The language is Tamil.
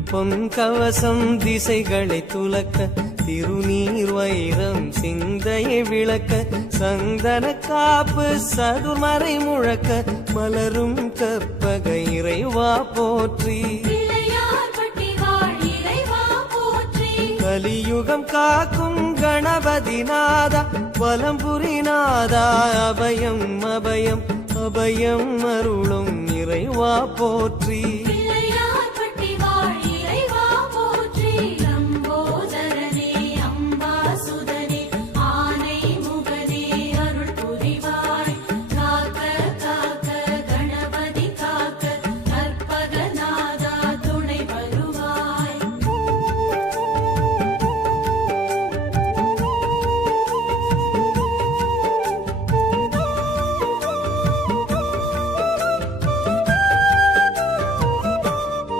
திருப்பொன் கவசம் திசைகளை துலக்க திருநீர் வைரம் சிந்தையை விளக்க சந்தன காப்பு சதுர்மறை முழக்க மலரும் கற்பக இறைவா போற்றி கலியுகம் காக்கும் கணபதிநாதா வலம்புரிநாதா அபயம் அபயம் அபயம் அருளும் இறைவா போற்றி.